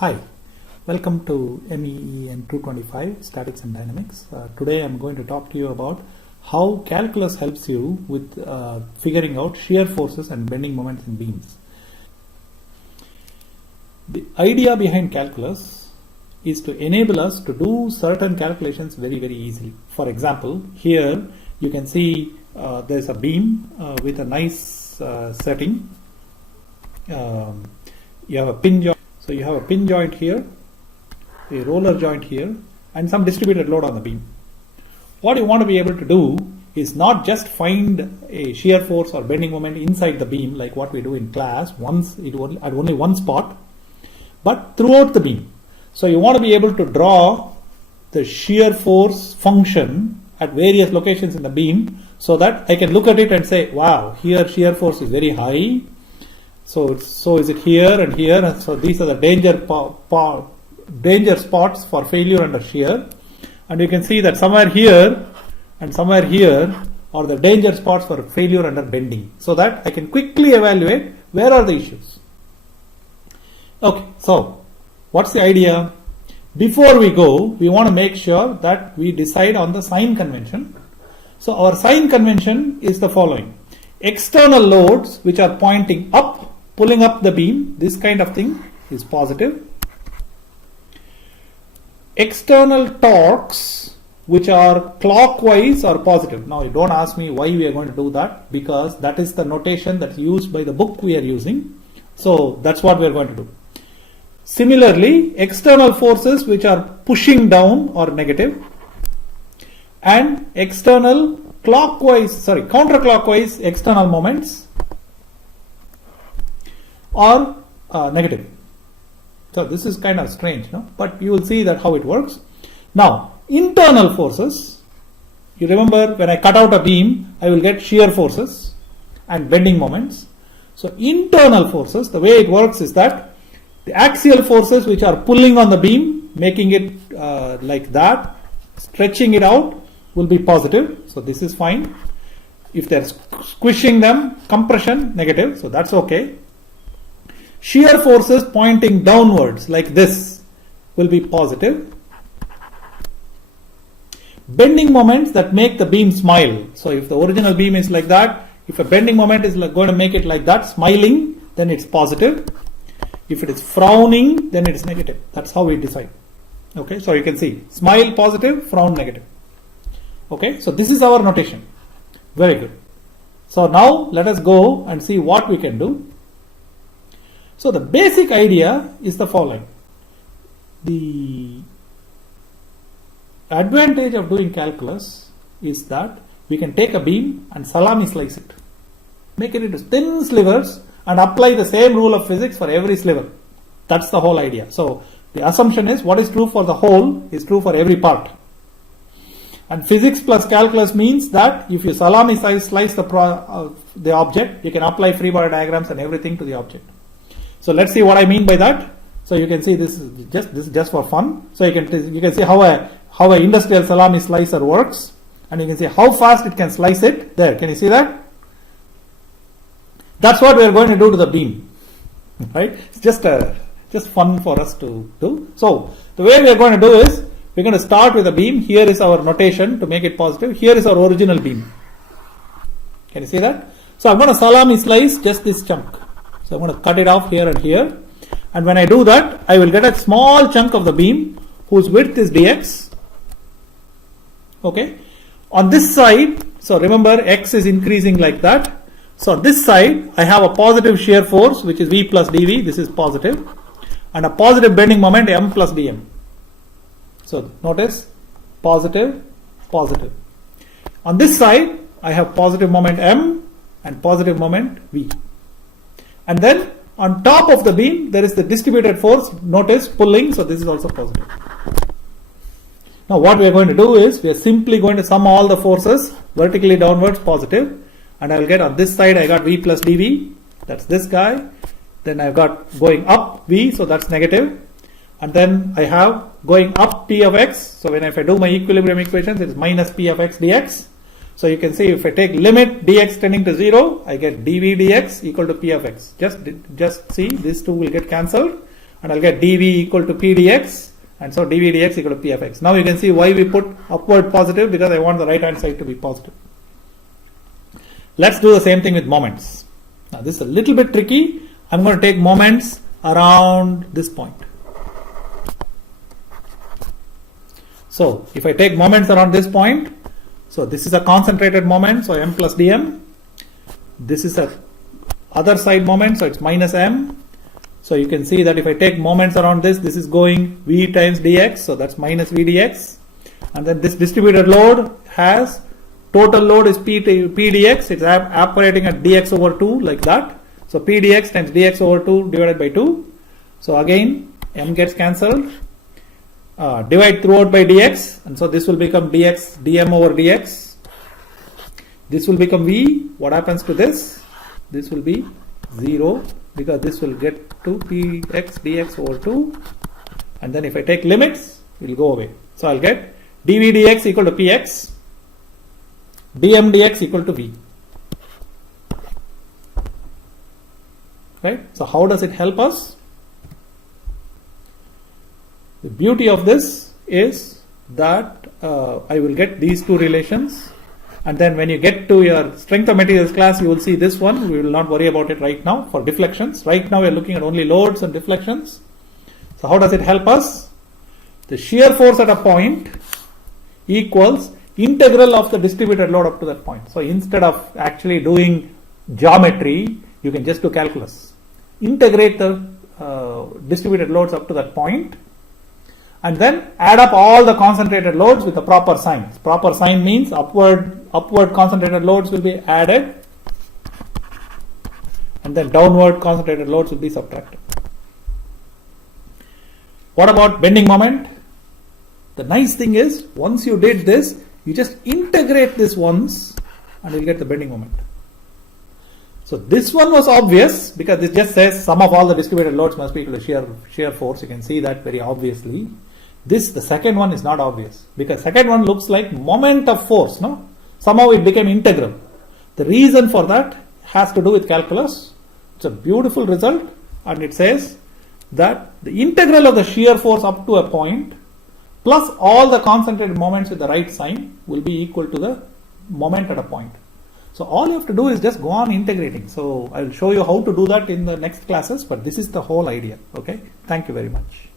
Hi, welcome to MEEN 225 Statics and Dynamics. Today I'm going to talk to you about how calculus helps you with figuring out shear forces and bending moments in beams. The idea behind calculus is to enable us to do certain calculations very easily. For example, here you can see there's a beam with a nice setting. You have a pin joint. So you have a pin joint here, a roller joint here, and some distributed load on the beam. What you want to be able to do is not just find a shear force or bending moment inside the beam like what we do in class at only one spot, but throughout the beam. So you want to be able to draw the shear force function at various locations in the beam so that I can look at it and say, wow, here shear force is very high. So is it here and here, and so these are the danger spots for failure under shear, and you can see that somewhere here and somewhere here are the danger spots for failure under bending, so that I can quickly evaluate where are the issues. Okay, so what's the idea? Before we go, we want to make sure that we decide on the sign convention. So our sign convention is the following: external loads which are pointing up, pulling up the beam, this kind of thing is positive. External torques which are clockwise are positive. Now you don't ask me why we are going to do that, because that is the notation that's used by the book we are using. So that's what we are going to do. Similarly, external forces which are pushing down are negative, and counterclockwise external moments are negative. So this is kind of strange, no? But you will see that how it works. Now, internal forces, you remember when I cut out a beam, I will get shear forces and bending moments. So internal forces, the way it works is that the axial forces which are pulling on the beam, making it like that, stretching it out, will be positive. So this is fine. If they're squishing them, compression, negative. So that's okay. Shear forces pointing downwards like this will be positive. Bending moments that make the beam smile. So if the original beam is like that, if a bending moment is going to make it like that, smiling, then it's positive. If it is frowning, then it is negative. That's how we decide. Okay, so you can see smile positive, frown negative. Okay, so this is our notation. Very good. So now let us go and see what we can do. So the basic idea is the following. The advantage of doing calculus is that we can take a beam and salami slice it, make it into thin slivers, and apply the same rule of physics for every sliver. That's the whole idea. So the assumption is what is true for the whole is true for every part. And physics plus calculus means that if you salami slice the object, you can apply free body diagrams and everything to the object. So let's see what I mean by that. So you can see this is just for fun. So you can see how a industrial salami slicer works, and you can see how fast it can slice it. There, can you see that? That's what we are going to do to the beam, right? It's just fun for us to do. So the way we are going to do is we're going to start with a beam. Here is our notation to make it positive. Here is our original beam. Can you see that? So I'm going to salami slice just this chunk. So I'm going to cut it off here and here, and when I do that, I will get a small chunk of the beam whose width is dx. Okay, on this side, so remember x is increasing like that. So on this side, I have a positive shear force which is v plus dv. This is positive, and a positive bending moment m plus dm. So notice positive, positive. On this side, I have positive moment m and positive moment v. And then on top of the beam, there is the distributed force, notice pulling, so this is also positive. Now what we are going to do is, we are simply going to sum all the forces vertically downwards positive, and I will get on this side, I got v plus dv, that's this guy. Then I've got going up v, so that's negative. And then I have going up p of x, so if I do my equilibrium equations, it is minus p of x dx. So you can see if I take limit dx tending to 0, I get dv dx equal to p of x. Just see, these two will get cancelled, and I'll get dv equal to p dx, and so dv dx equal to p of x. Now you can see why we put upward positive, because I want the right hand side to be positive. Let's do the same thing with moments. Now this is a little bit tricky. I'm going to take moments around this point. So if I take moments around this point, so this is a concentrated moment, so m plus dm. This is a other side moment, so it's minus m. So you can see that if I take moments around this, this is going v times dx, so that's minus v dx. And then this distributed load has, total load is p dx, it's operating at dx over 2 like that. So p dx times dx over 2 divided by 2. So again m gets cancelled. Divide throughout by dx, and so this will become dx dm over dx. This will become v. What happens to this? This will be 0, because this will get to px dx over 2, and then if I take limits, it will go away. So I'll get dv dx equal to px, dm dx equal to v. Right? So how does it help us? The beauty of this is that I will get these two relations, and then when you get to your strength of materials class, you will see this one. We will not worry about it right now for deflections. Right now we are looking at only loads and deflections. So how does it help us? The shear force at a point equals integral of the distributed load up to that point. So instead of actually doing geometry, you can just do calculus. Integrate the distributed loads up to that point, and then add up all the concentrated loads with the proper signs. Proper sign means upward concentrated loads will be added, and then downward concentrated loads will be subtracted. What about bending moment? The nice thing is, once you did this, you just integrate this once and you'll get the bending moment. So this one was obvious, because this just says sum of all the distributed loads must be equal to shear force. You can see that very obviously. The second one is not obvious, because second one looks like moment of force, no? Somehow it became integral. The reason for that has to do with calculus. It's a beautiful result, and it says that the integral of the shear force up to a point plus all the concentrated moments with the right sign will be equal to the moment at a point. So all you have to do is just go on integrating. So I will show you how to do that in the next classes, but this is the whole idea. Okay, thank you very much.